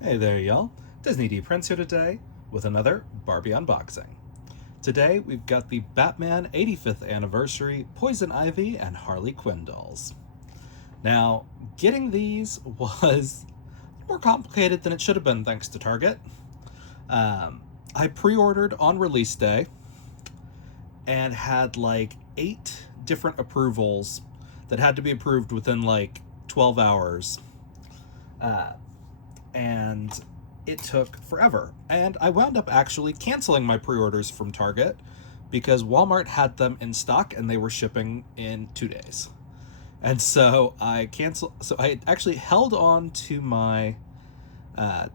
Hey there, y'all. Disney D Prince here today with another Barbie unboxing. Today we've got the Batman 85th anniversary Poison Ivy and Harley Quinn dolls. Now, getting these was more complicated than it should have been thanks to Target. I pre ordered on release day and had like 8 different approvals that had to be approved within like 12 hours. And it took forever. And I wound up actually canceling my pre orders from Target because Walmart had them in stock and they were shipping in 2 days. And so I canceled. So I actually held on to my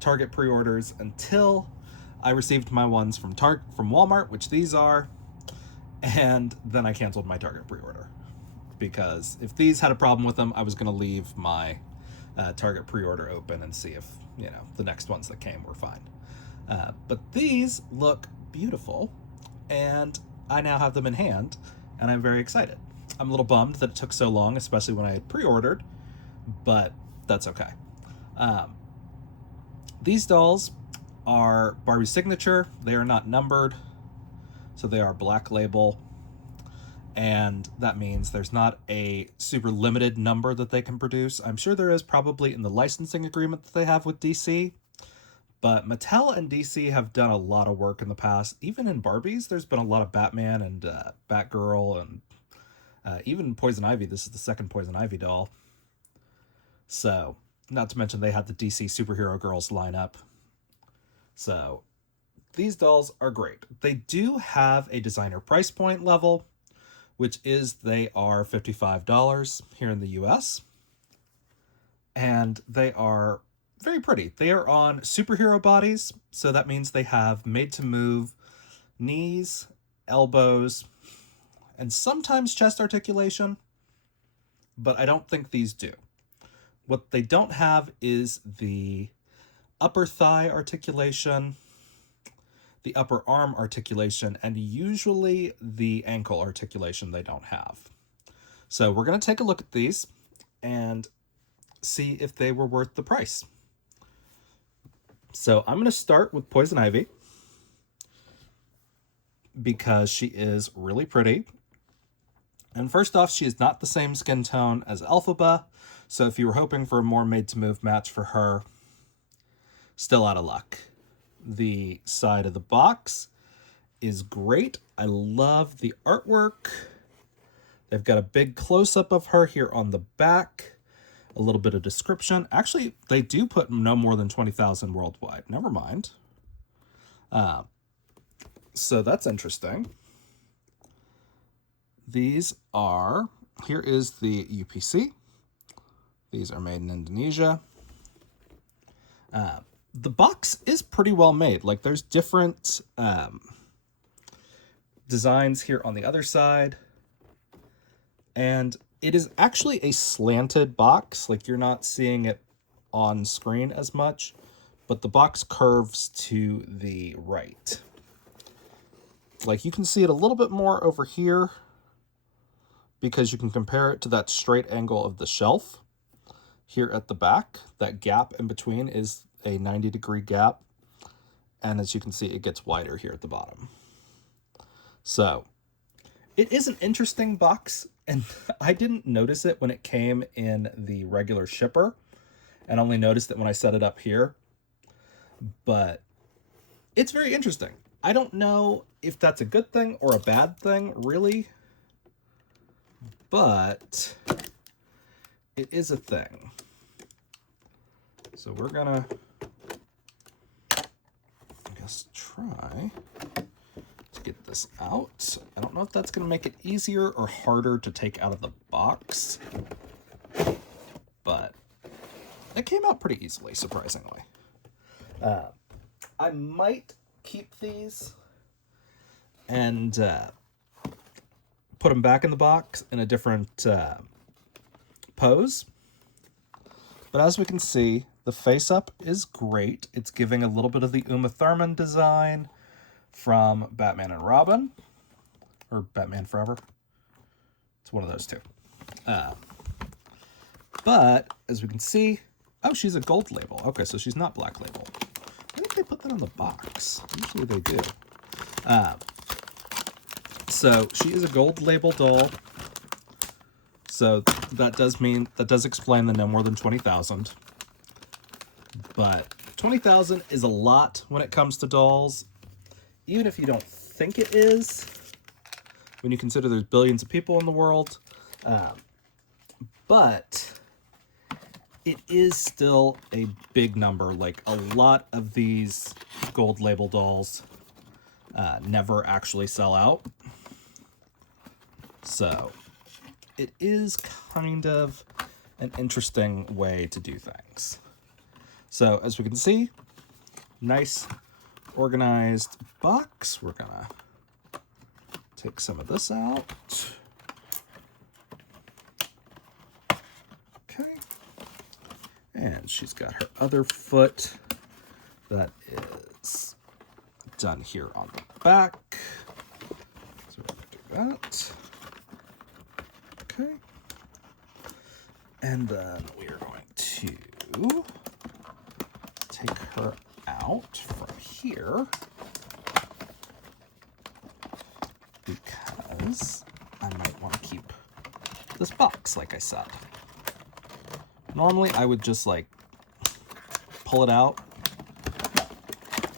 Target pre orders until I received my ones from from Walmart, which these are, and then I canceled my Target pre order because if these had a problem with them, I was going to leave my Target pre-order open and see if the next ones that came were fine. But these look beautiful, and I now have them in hand, and I'm very excited. I'm a little bummed that it took so long, especially when I had pre-ordered, but that's okay. Um, these dolls are Barbie's signature. They are not numbered, so they are black label, and that means there's not a super limited number that they can produce. I'm sure there is probably in the licensing agreement that they have with DC, but Mattel and DC have done a lot of work in the past. Even in Barbies, there's been a lot of Batman and Batgirl and even Poison Ivy. This is the second Poison Ivy doll. So, not to mention they had the DC superhero girls lineup. So, these dolls are great. They do have a designer price point level, which is they are $55 here in the US. And they are very pretty. They are on superhero bodies, so that means they have made to move knees, elbows, and sometimes chest articulation, but I don't think these do. What they don't have is the upper thigh articulation, the upper arm articulation, and usually the ankle articulation they don't have. So we're going to take a look at these and see if they were worth the price. So I'm going to start with Poison Ivy because she is really pretty. And first off, she is not the same skin tone as Elphaba, so if you were hoping for a more made-to-move match for her, still out of luck. The side of the box is great. I love the artwork. They've got a big close-up of her here on the back. A little bit of description. Actually, they do put no more than 20,000 worldwide. Never mind. So that's interesting. These are, here is the UPC. These are made in Indonesia. The box is pretty well made. Like there's different designs here on the other side. And it is actually a slanted box. Like you're not seeing it on screen as much, but the box curves to the right. Like you can see it a little bit more over here because you can compare it to that straight angle of the shelf here at the back. That gap in between is a 90-degree gap. And as you can see, it gets wider here at the bottom. So it is an interesting box, and I didn't notice it when it came in the regular shipper, and only noticed it when I set it up here. But it's very interesting. I don't know if that's a good thing or a bad thing, really, but it is a thing. So we're gonna, I guess, try to get this out. I don't know if that's gonna make it easier or harder to take out of the box, but it came out pretty easily, surprisingly. I might keep these and put them back in the box in a different pose. But as we can see, the face-up is great. It's giving a little bit of the Uma Thurman design from Batman and Robin, or Batman Forever. It's one of those two. But as we can see, Oh, she's a gold label. Okay, so she's not black label. I think they put that on the box. Usually they do. So she is a gold label doll. So that does explain the no more than 20,000. But 20,000 is a lot when it comes to dolls, even if you don't think it is, when you consider there's billions of people in the world. But it is still a big number. Like, a lot of these gold label dolls never actually sell out. So it is kind of an interesting way to do things. So as we can see, nice organized box. We're gonna take some of this out. Okay. And she's got her other foot that is done here on the back. So we're gonna do that. Okay. And then we are going to take her out from here because I might want to keep this box, like I said. Normally I would just like pull it out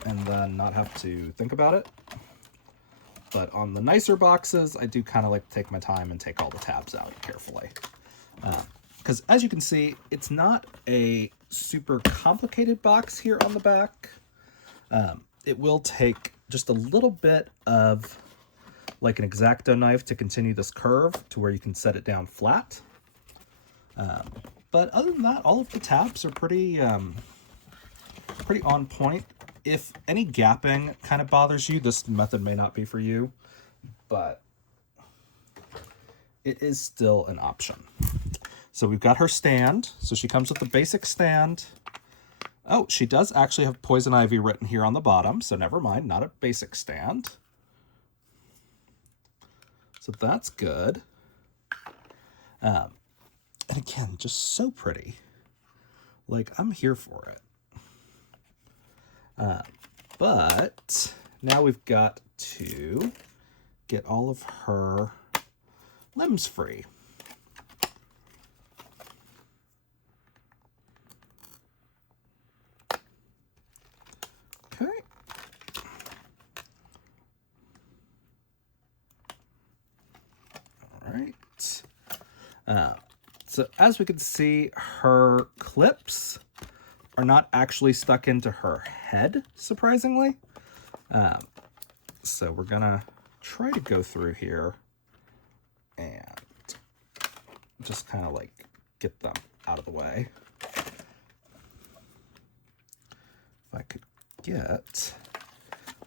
and then not have to think about it. But on the nicer boxes, I do kind of like to take my time and take all the tabs out carefully. Because as you can see, it's not a super complicated box here on the back. It will take just a little bit of like an X-Acto knife to continue this curve to where you can set it down flat. But other than that, all of the tabs are pretty on point. If any gapping kind of bothers you, this method may not be for you, but it is still an option. So we've got her stand. So she comes with the basic stand. Oh, she does actually have Poison Ivy written here on the bottom, so never mind, not a basic stand. So that's good. And again, just so pretty. Like, I'm here for it. But now we've got to get all of her limbs free. Okay. All right. So as we can see, her clips are not actually stuck into her head, surprisingly. So we're gonna try to go through here and just kind of like get them out of the way. If I could get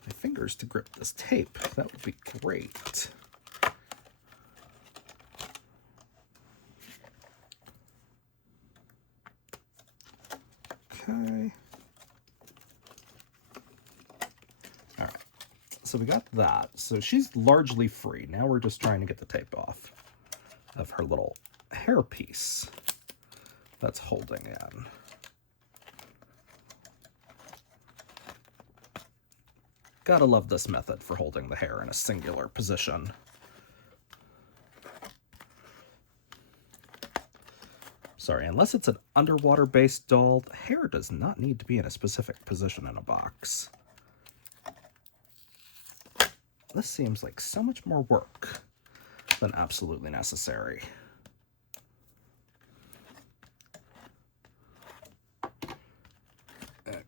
my fingers to grip this tape, that would be great. Okay. All right. So we got that. So she's largely free. Now we're just trying to get the tape off of her little hair piece that's holding in. Gotta love this method for holding the hair in a singular position. Sorry, unless it's an underwater-based doll, the hair does not need to be in a specific position in a box. This seems like so much more work than absolutely necessary. Okay.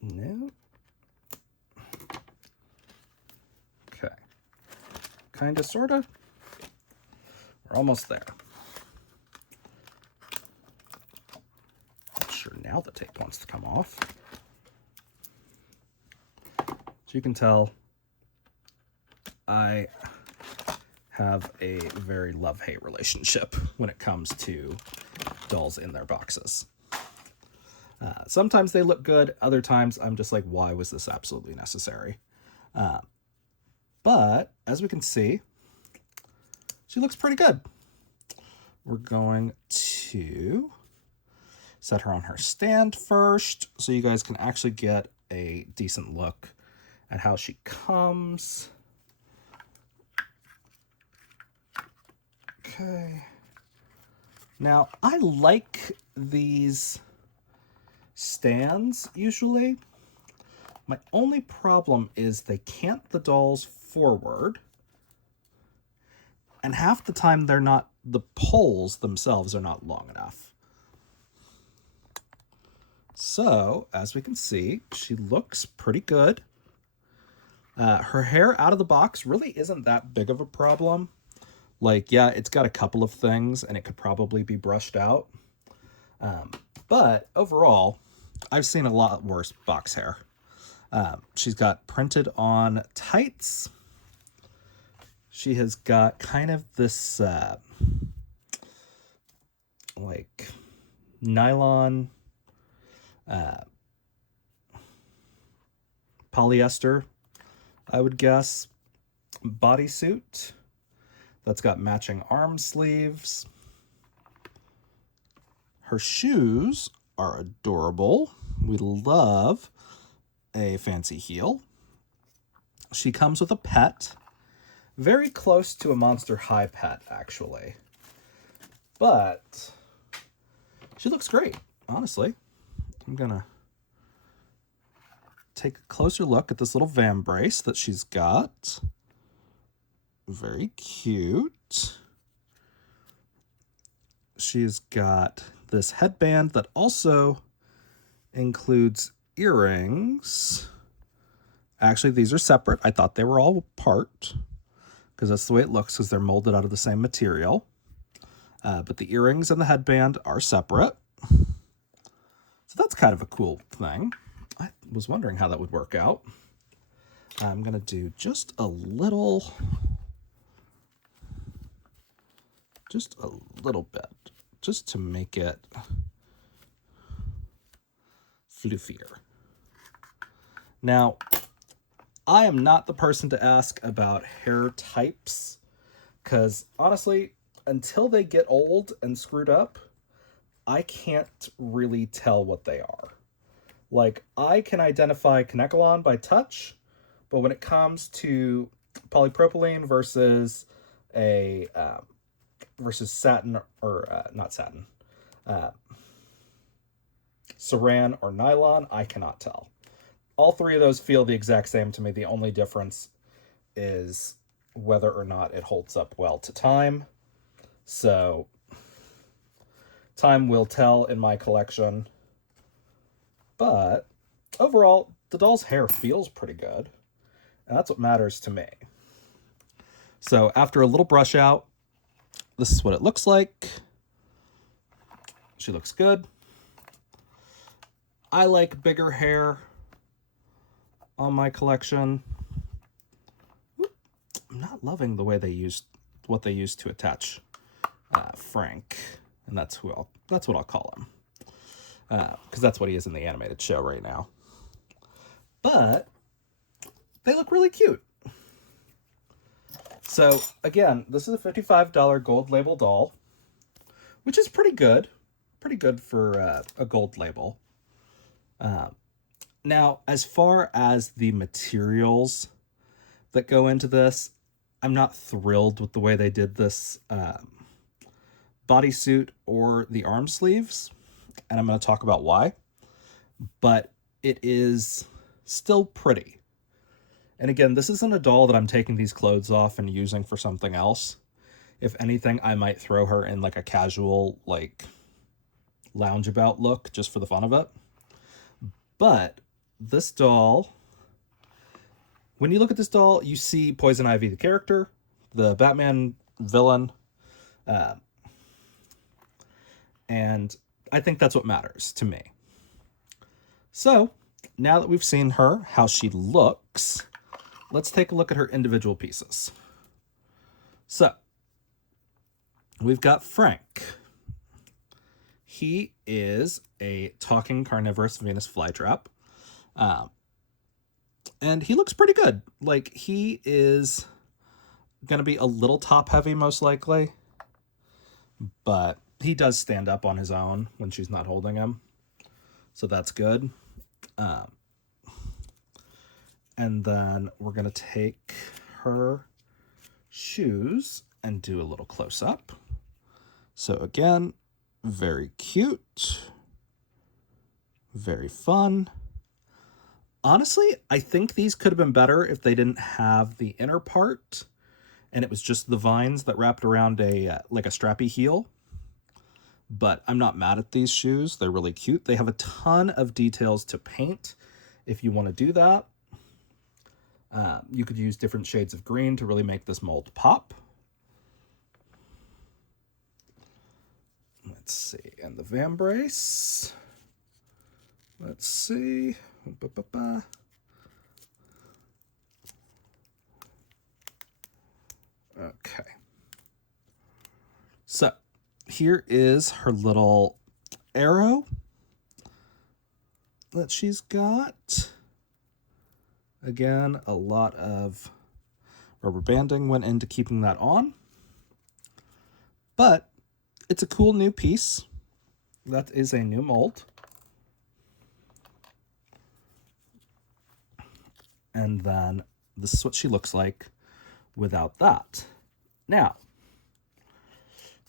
No. Okay. Kinda, sorta. We're almost there. Sure, now the tape wants to come off. As you can tell, I have a very love-hate relationship when it comes to dolls in their boxes. Sometimes they look good, other times I'm just like, why was this absolutely necessary? But as we can see, she looks pretty good. We're going to set her on her stand first so you guys can actually get a decent look at how she comes. Okay. Now, I like these stands usually. My only problem is they cant the dolls forward. And half the time the poles themselves are not long enough. So, as we can see, she looks pretty good. Her hair out of the box really isn't that big of a problem. Like, yeah, it's got a couple of things, and it could probably be brushed out. But overall, I've seen a lot worse box hair. She's got printed on tights. She has got kind of this, like, nylon, polyester, I would guess, bodysuit that's got matching arm sleeves. Her shoes are adorable. We love a fancy heel. She comes with a pet. Very close to a Monster High pet, actually. But she looks great, honestly. I'm gonna take a closer look at this little van brace that she's got. Very cute. She's got this headband that also includes earrings. Actually, these are separate. I thought they were all part because that's the way it looks because they're molded out of the same material. But the earrings and the headband are separate. So that's kind of a cool thing. I was wondering how that would work out. I'm going to do just a little bit, just to make it floofier. Now, I am not the person to ask about hair types, because honestly, until they get old and screwed up, I can't really tell what they are. Like, I can identify Kanekalon by touch, but when it comes to polypropylene versus satin, or not satin, saran or nylon, I cannot tell. All three of those feel the exact same to me. The only difference is whether or not it holds up well to time. So, time will tell in my collection. But overall, the doll's hair feels pretty good. And that's what matters to me. So after a little brush out, this is what it looks like. She looks good. I like bigger hair on my collection. I'm not loving the way what they used to attach Frank, and that's what I'll call him, because that's what he is in the animated show right now. But they look really cute. So again, this is a $55 gold label doll, which is pretty good for a gold label. Now, as far as the materials that go into this, I'm not thrilled with the way they did this bodysuit or the arm sleeves, and I'm going to talk about why. But it is still pretty. And again, this isn't a doll that I'm taking these clothes off and using for something else. If anything, I might throw her in like a casual, like, loungeabout look just for the fun of it. But this doll, when you look at this doll, you see Poison Ivy, the character, the Batman villain, and I think that's what matters to me. So, now that we've seen her, how she looks, let's take a look at her individual pieces. So, we've got Frank. He is a talking carnivorous Venus flytrap. And he looks pretty good. Like, he is going to be a little top heavy most likely, but he does stand up on his own when she's not holding him. So that's good. And then we're going to take her shoes and do a little close up. So again, very cute, very fun. Honestly, I think these could have been better if they didn't have the inner part and it was just the vines that wrapped around a like a strappy heel. But I'm not mad at these shoes. They're really cute. They have a ton of details to paint if you want to do that. You could use different shades of green to really make this mold pop. Let's see. And the vambrace. Let's see. Okay. So here is her little arrow that she's got. Again, a lot of rubber banding went into keeping that on. But it's a cool new piece. That is a new mold. And then this is what she looks like without that. Now,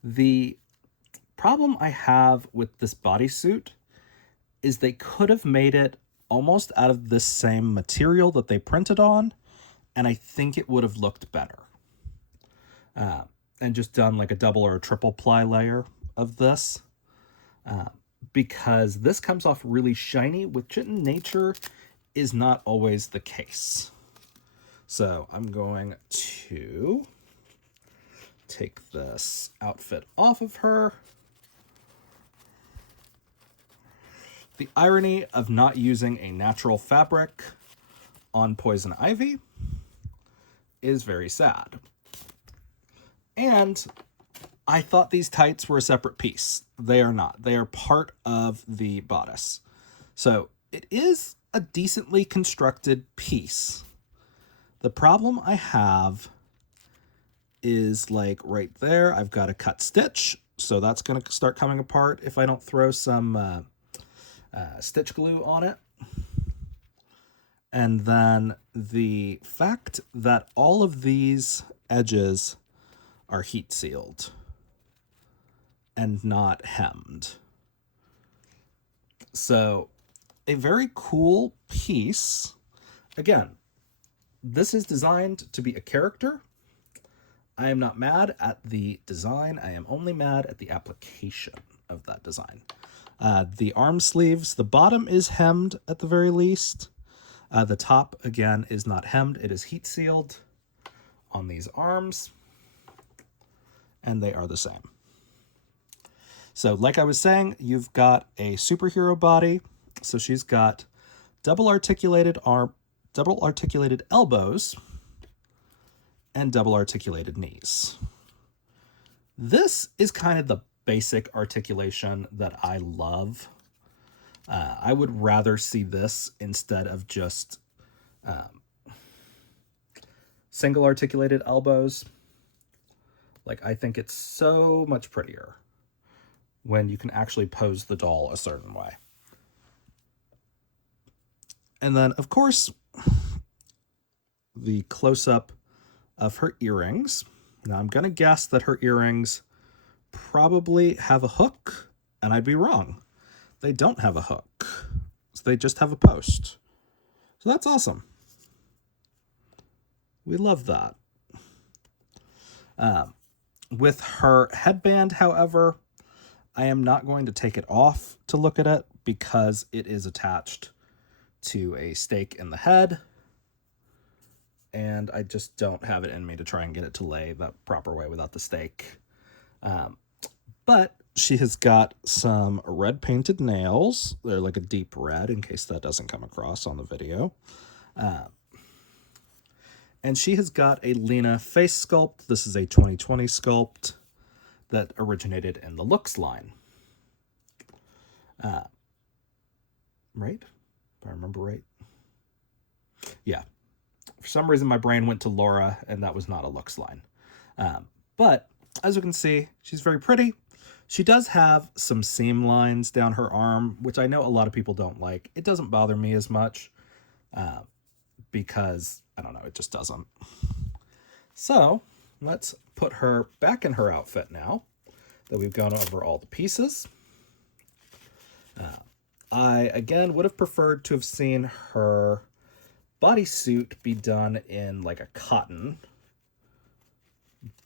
the problem I have with this bodysuit is they could have made it almost out of this same material that they printed on, and I think it would have looked better. And just done like a double or a triple ply layer of this, because this comes off really shiny, which in nature is not always the case. So I'm going to take this outfit off of her. The irony of not using a natural fabric on Poison Ivy is very sad. And I thought these tights were a separate piece. They are not. They are part of the bodice. So it is a decently constructed piece. The problem I have is like right there, I've got a cut stitch. So that's going to start coming apart if I don't throw some stitch glue on it. And then the fact that all of these edges are heat sealed and not hemmed. So a very cool piece. Again, this is designed to be a character. I am not mad at the design. I am only mad at the application of that design. The arm sleeves, the bottom is hemmed at the very least. The top, again, is not hemmed. It is heat sealed on these arms. And they are the same. So like I was saying, you've got a superhero body. So she's got double articulated elbows, and double articulated knees. This is kind of the basic articulation that I love. I would rather see this instead of just single articulated elbows. Like, I think it's so much prettier when you can actually pose the doll a certain way. And then, of course, the close-up of her earrings. Now, I'm going to guess that her earrings probably have a hook, and I'd be wrong. They don't have a hook. So they just have a post. So that's awesome. We love that. With her headband, however, I am not going to take it off to look at it because it is attached to a stake in the head. And I just don't have it in me to try and get it to lay the proper way without the stake. But she has got some red painted nails. They're like a deep red, in case that doesn't come across on the video. And she has got a Lena face sculpt. This is a 2020 sculpt that originated in the Looks line. Right? If I remember right. Yeah. For some reason, my brain went to Laura, and that was not a looks line. But as you can see, she's very pretty. She does have some seam lines down her arm, which I know a lot of people don't like. It doesn't bother me as much because, I don't know, it just doesn't. So let's put her back in her outfit now that we've gone over all the pieces. I, again, would have preferred to have seen her bodysuit be done in like a cotton,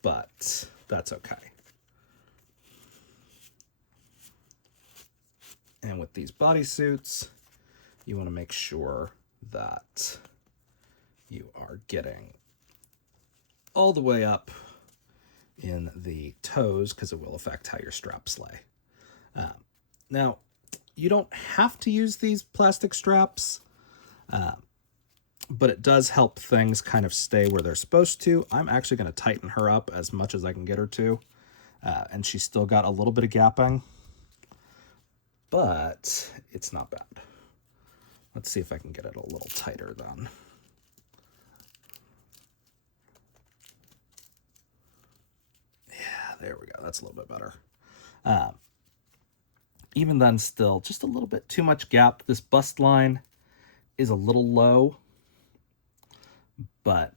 but that's okay. And with these bodysuits, you want to make sure that you are getting all the way up in the toes because it will affect how your straps lay. Now, you don't have to use these plastic straps, but it does help things kind of stay where they're supposed to. I'm actually going to tighten her up as much as I can get her to, and she's still got a little bit of gapping, but it's not bad. Let's see if I can get it a little tighter then. Yeah, there we go. That's a little bit better. Even then, still just a little bit too much gap. This bust line is a little low, but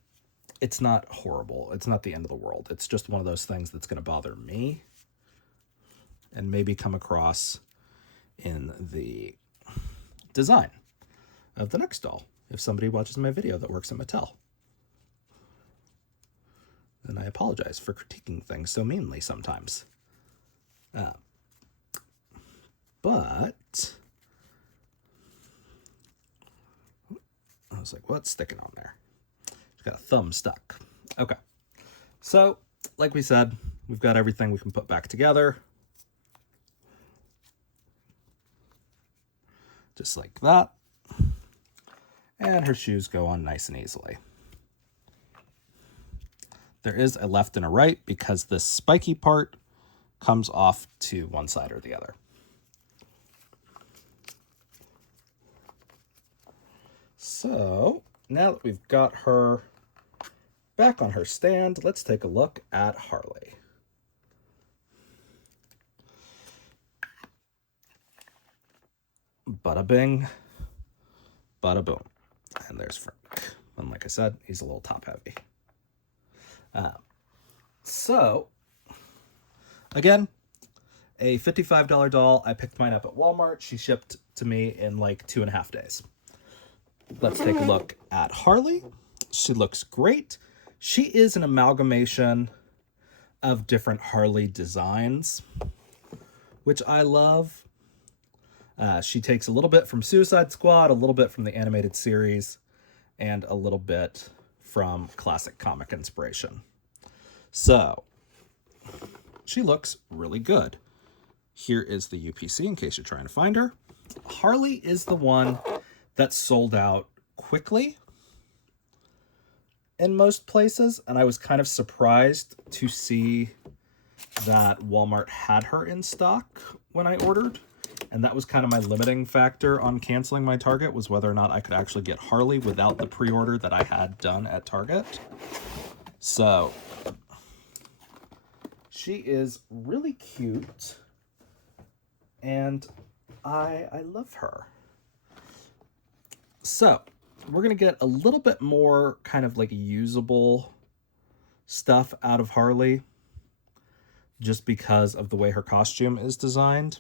it's not horrible. It's not the end of the world. It's just one of those things that's going to bother me and maybe come across in the design of the next doll if somebody watches my video that works at Mattel. And I apologize for critiquing things so meanly sometimes. But I was like, what's sticking on there? It's got a thumb stuck. Okay. So, like we said, we've got everything we can put back together. Just like that. And her shoes go on nice and easily. There is a left and a right because this spiky part comes off to one side or the other. So now that we've got her back on her stand, let's take a look at Harley. Bada bing, bada boom. And there's Frank. And like I said, he's a little top heavy. So, again, a $55 doll. I picked mine up at Walmart. She shipped to me in like 2.5 days. Let's take a look at Harley. She looks great. She is an amalgamation of different Harley designs, which I love. She takes a little bit from Suicide Squad, a little bit from the animated series, and a little bit from classic comic inspiration. So, she looks really good. Here is the UPC in case you're trying to find her. Harley is the one that sold out quickly in most places, and I was kind of surprised to see that Walmart had her in stock when I ordered. And that was kind of my limiting factor on canceling my Target, was whether or not I could actually get Harley without the pre-order that I had done at Target. So, she is really cute, and I love her. So, we're going to get a little bit more kind of like usable stuff out of Harley, just because of the way her costume is designed.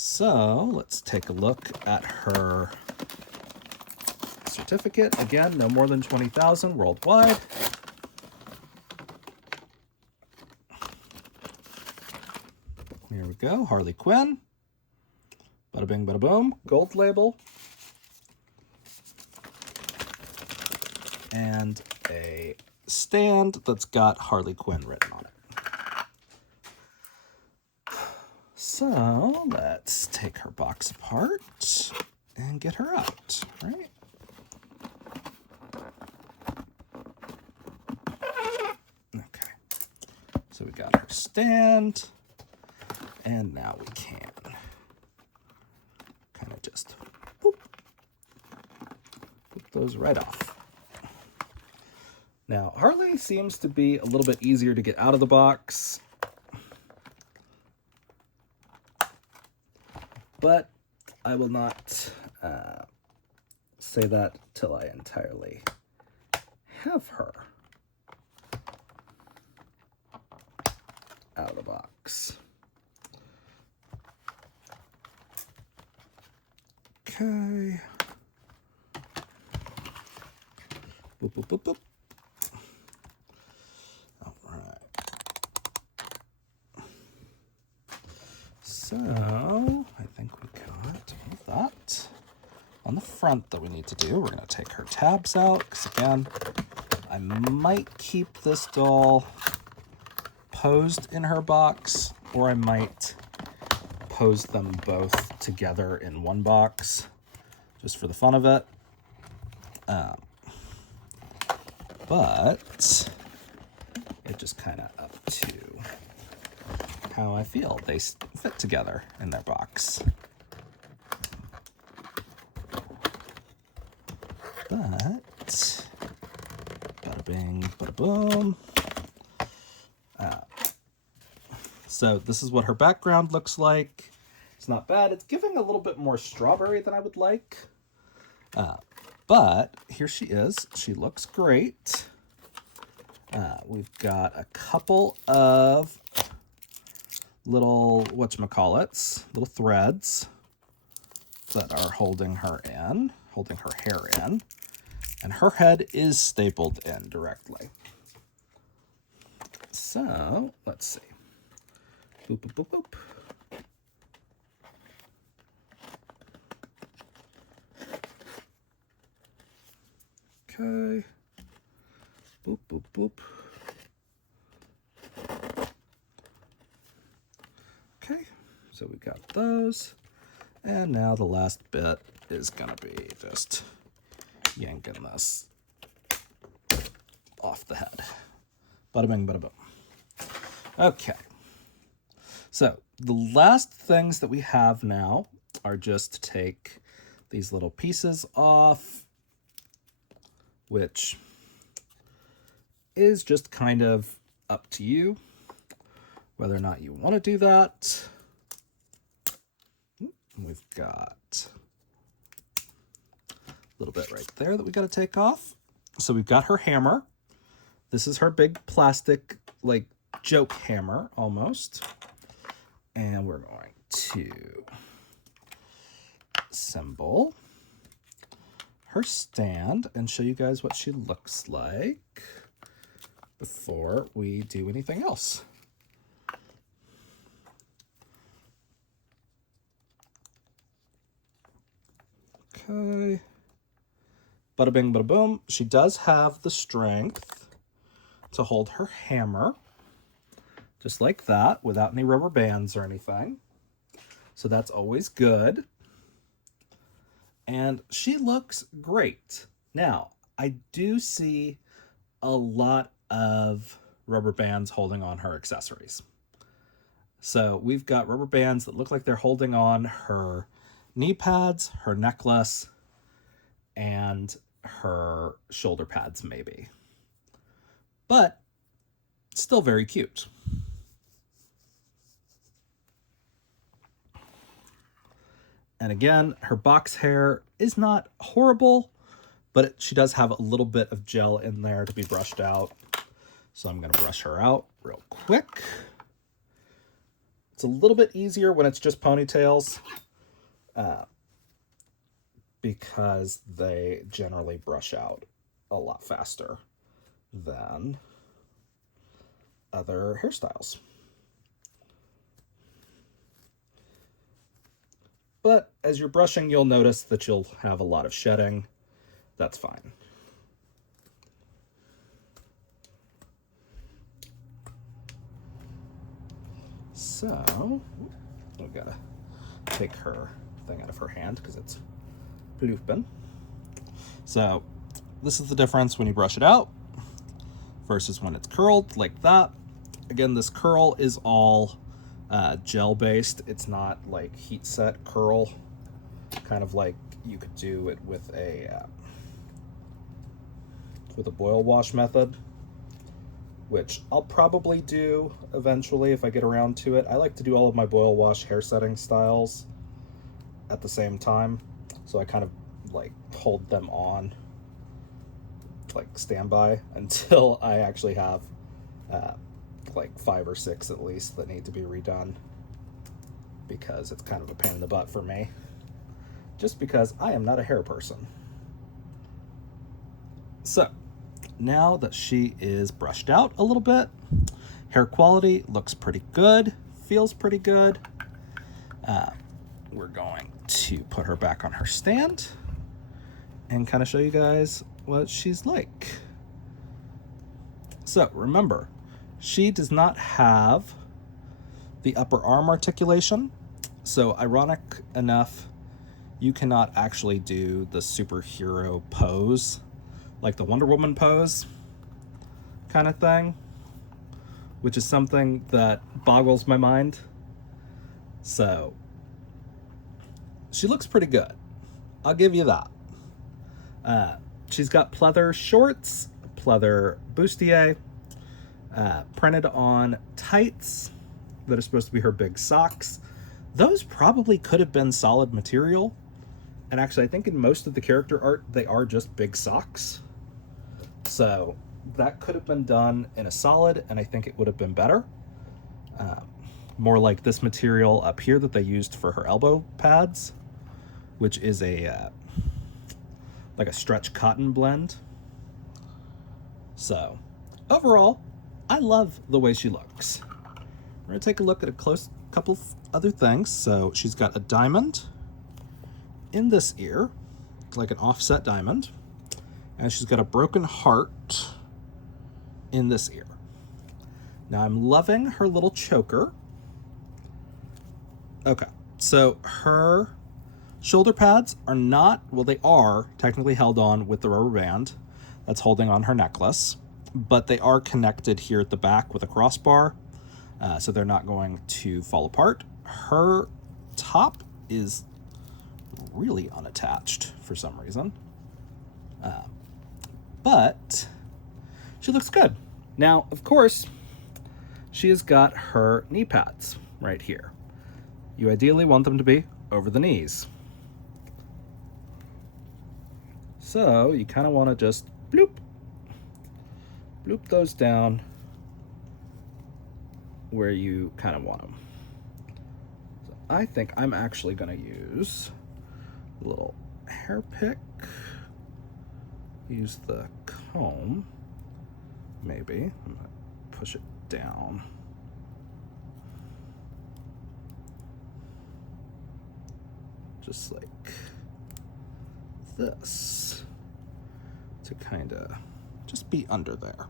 So, let's take a look at her certificate. Again, no more than 20,000 worldwide. Here we go, Harley Quinn. Bada bing, bada boom. Gold label. And a stand that's got Harley Quinn written on it. So let's take her box apart and get her out, right? Okay. So we got her stand, and now we can kind of just put those right off. Now, Harley seems to be a little bit easier to get out of the box, but I will not say that till I entirely have her out of the box. Okay. Boop, boop, boop, boop. All right. So, I think we got all of that. On the front that we need to do, we're going to take her tabs out, because again, I might keep this doll posed in her box, or I might pose them both together in one box, just for the fun of it. But it's just kind of up to how I feel they fit together in their box. But bada bing, bada boom. So this is what her background looks like. It's not bad. It's giving a little bit more strawberry than I would like. But here she is. She looks great. We've got a couple of little, whatchamacallits, little threads that are holding her hair in. And her head is stapled in directly. So, let's see. Boop, boop, boop, boop. Okay. Boop, boop, boop. Okay, so we got those. And now the last bit is gonna be just yanking this off the head. Bada bing, bada boom. Okay. So the last things that we have now are just to take these little pieces off, which is just kind of up to you whether or not you want to do that. We've got a little bit right there that we got to take off. So we've got her hammer. This is her big plastic, like, joke hammer almost. And we're going to assemble her stand and show you guys what she looks like before we do anything else. Okay. Bada bing, bada boom. She does have the strength to hold her hammer, just like that, without any rubber bands or anything. So that's always good. And she looks great. Now, I do see a lot of rubber bands holding on her accessories. So we've got rubber bands that look like they're holding on her knee pads, her necklace, and her shoulder pads maybe. But still very cute. And again, her box hair is not horrible, but she does have a little bit of gel in there to be brushed out. So I'm going to brush her out real quick. It's a little bit easier when it's just ponytails, because they generally brush out a lot faster than other hairstyles. But as you're brushing, you'll notice that you'll have a lot of shedding. That's fine. So, we've got to take her thing out of her hand because it's blooping. So, this is the difference when you brush it out versus when it's curled like that. Again, this curl is all gel based. It's not like heat set curl, kind of like you could do it with a with a boil wash method, which I'll probably do eventually if I get around to it. I like to do all of my boil wash hair setting styles at the same time, so I kind of like hold them on like standby until I actually have like 5 or 6 at least that need to be redone, because it's kind of a pain in the butt for me, just because I am not a hair person. So now that she is brushed out a little bit, hair quality looks pretty good, feels pretty good. We're going to put her back on her stand and kind of show you guys what she's like. So remember, she does not have the upper arm articulation, so ironic enough, you cannot actually do the superhero pose, like the Wonder Woman pose kind of thing, which is something that boggles my mind. So she looks pretty good, I'll give you that. She's got pleather shorts, pleather bustier, printed on tights that are supposed to be her big socks. Those probably could have been solid material, and actually I think in most of the character art they are just big socks, so that could have been done in a solid, and I think it would have been better. More like this material up here that they used for her elbow pads, which is a like a stretch cotton blend. So overall, I love the way she looks. We're gonna take a look at a close couple other things. So she's got a diamond in this ear, like an offset diamond, and she's got a broken heart in this ear. Now I'm loving her little choker. Okay, so her shoulder pads are not, well, they are technically held on with the rubber band that's holding on her necklace, but they are connected here at the back with a crossbar, so they're not going to fall apart. Her top is really unattached for some reason, but she looks good. Now, of course, she has got her knee pads right here. You ideally want them to be over the knees. So you kind of want to just bloop those down where you kind of want them. So I think I'm actually going to use a little hair pick, use the comb, maybe. I'm going to push it down. Just like this, to kind of just be under there.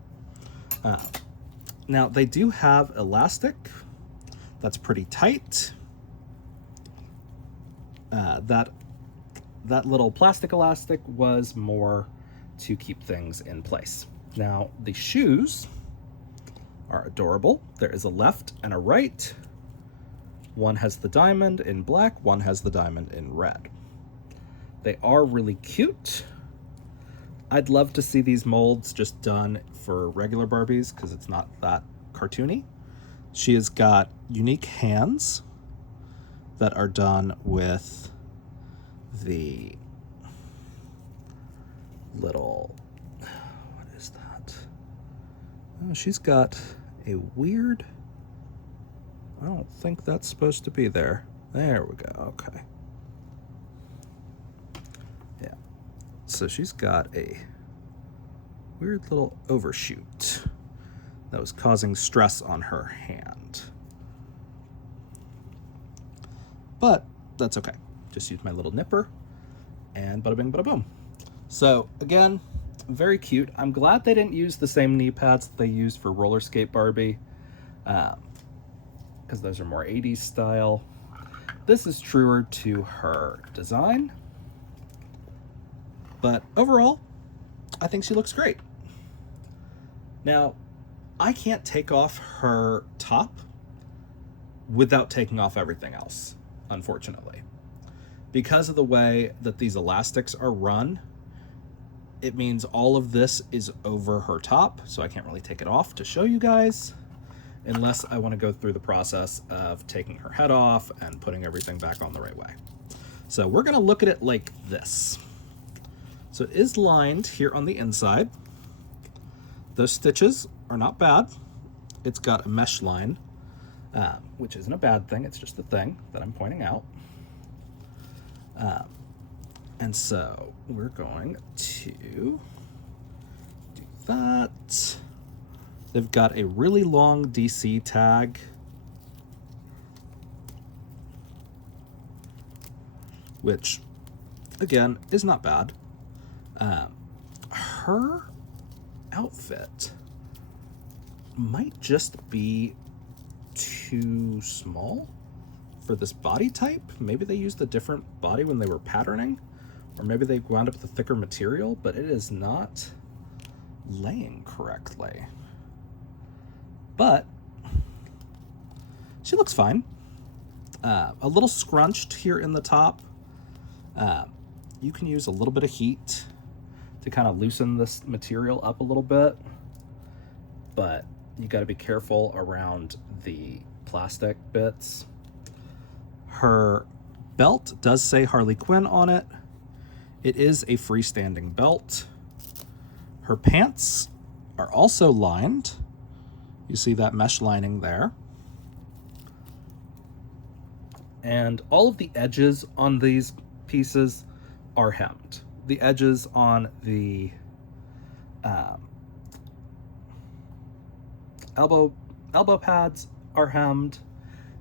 Now they do have elastic that's pretty tight. That little plastic elastic was more to keep things in place. Now the shoes are adorable. There is a left and a right. One has the diamond in black, one has the diamond in red. They are really cute. I'd love to see these molds just done for regular Barbies because it's not that cartoony. She has got unique hands that are done with the little, what is that? Oh, she's got a weird, I don't think that's supposed to be there. There we go, okay. Yeah, so she's got a weird little overshoot that was causing stress on her hand. But that's okay. Just use my little nipper and bada bing, bada boom. So again, very cute. I'm glad they didn't use the same knee pads that they used for Roller Skate Barbie, because those are more 80s style. This is truer to her design. But overall, I think she looks great. Now, I can't take off her top without taking off everything else, unfortunately. Because of the way that these elastics are run, it means all of this is over her top, so I can't really take it off to show you guys, unless I want to go through the process of taking her head off and putting everything back on the right way. So we're going to look at it like this. So it is lined here on the inside. Those stitches are not bad. It's got a mesh line, which isn't a bad thing. It's just a thing that I'm pointing out. And so we're going to do that. They've got a really long DC tag, which, again, is not bad. Her outfit might just be too small for this body type. Maybe they used a different body when they were patterning, or maybe they wound up with a thicker material, but it is not laying correctly. But she looks fine. A little scrunched here in the top. You can use a little bit of heat to kind of loosen this material up a little bit, but you got to be careful around the plastic bits. Her belt does say Harley Quinn on it. It is a freestanding belt. Her pants are also lined. You see that mesh lining there. And all of the edges on these pieces are hemmed. The edges on the elbow pads are hemmed.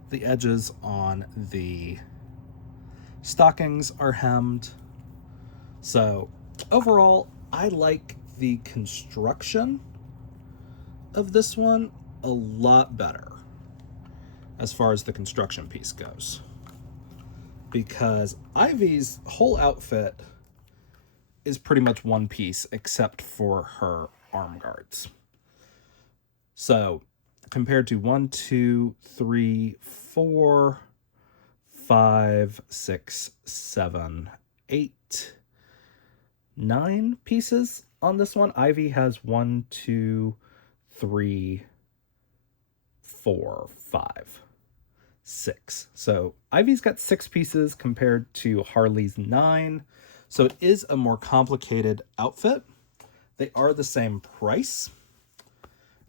The edges on the stockings are hemmed. So overall, I like the construction of this one a lot better as far as the construction piece goes, because Ivy's whole outfit is pretty much one piece except for her arm guards. So compared to 1, 2, 3, 4, 5, 6, 7, 8, 9 pieces on this one. Ivy has 1, 2, 3, 4, 5, 6. So Ivy's got 6 pieces compared to Harley's 9. So it is a more complicated outfit. They are the same price.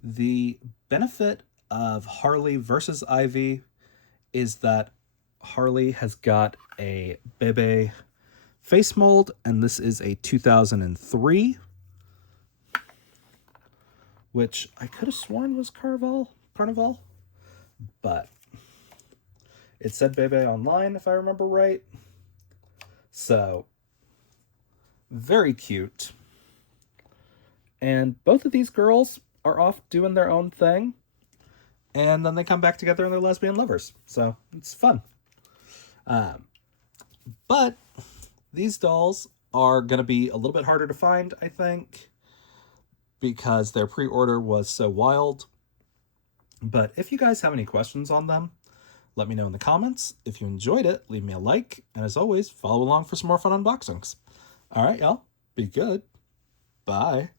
The benefit of Harley versus Ivy is that Harley has got a Bebe face mold, and this is a 2003, which I could have sworn was Carnival, but it said Bebe online, if I remember right. So, very cute. And both of these girls are off doing their own thing, and then they come back together and they're lesbian lovers. So, it's fun. But these dolls are going to be a little bit harder to find, I think, because their pre-order was so wild. But if you guys have any questions on them, let me know in the comments. If you enjoyed it, leave me a like. And as always, follow along for some more fun unboxings. All right, y'all. Be good. Bye.